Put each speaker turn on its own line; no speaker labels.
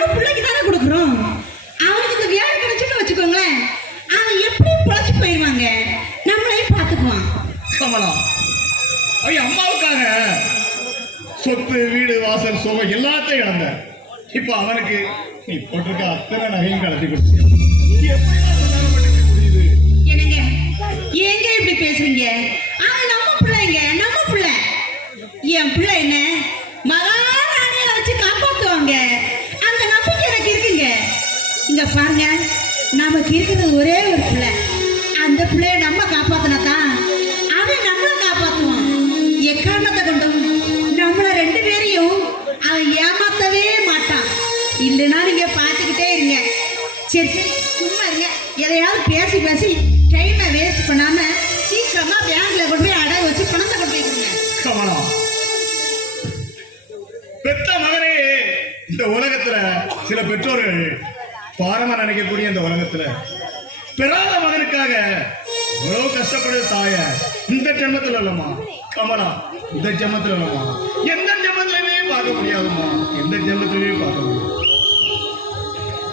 நம்ம பிள்ளைக்கு தானே கொடுக்குறோம்? அவனுக்கு இந்த வேலை கிடைச்சுன்னு வச்சுக்கோங்களேன். அவன் எப்படி பொழைச்சு போயிடுவாங்க? நம்மளையும் பார்த்துக்குவான்.
கமலா அவ அம்மாவுக்காக சொத்து வீடு வாசல் சோக எல்லாத்தையும் இழந்த இப்ப அவனுக்கு நீ போட்டிருக்க அத்தனை நகையும் கலத்தி கொடுத்து
என்னங்க? ஏங்க இப்படி பேசுறீங்க? அவன் நம்ம பிள்ளைங்க நம்ம பிள்ளை. என் பிள்ளை என்ன? மகாராணியை வச்சு காப்பாத்துவாங்க. இங்க பாருங்க. நமக்கு இருக்கிறது ஒரே ஒரு பிள்ளை. அந்த பிள்ளைய நம்ம காப்பாத்தினா தான் அவன் நம்மளை காப்பாத்துவான். எக்காரணத்தை கொண்டும்? நம்மள ரெண்டு பேரையும் அவன் ஏமாத்தவே மாட்டான். இல்லைன்னா நீங்க பார்த்துக்கிட்டே இருங்க. சரி சரி சும்மா இருங்க. எதையாவது பேசி பேசி டைமை வேஸ்ட் பண்ணாம சீக்கிரமா பேங்க்ல கொண்டு போய் அடகு வச்சு பணத்தை கொண்டு போய் கொடுங்க.
பெத்த மகனே இந்த உலகத்துல சில பெற்றோர்கள் பாரமா நினைக்கக்கூடிய இந்த உலகத்துல. பிறாத மகனுக்காக இவ்வளவு கஷ்டப்படுற தாய இந்த ஜென்மத்துல இல்லம்மா. கமலா இந்த ஜென்மத்துல இல்லம்மா. எந்த ஜென்மத்திலுமே பார்க்க முடியாதுமா எந்த ஜென்மத்திலுமே பார்க்க முடியாது.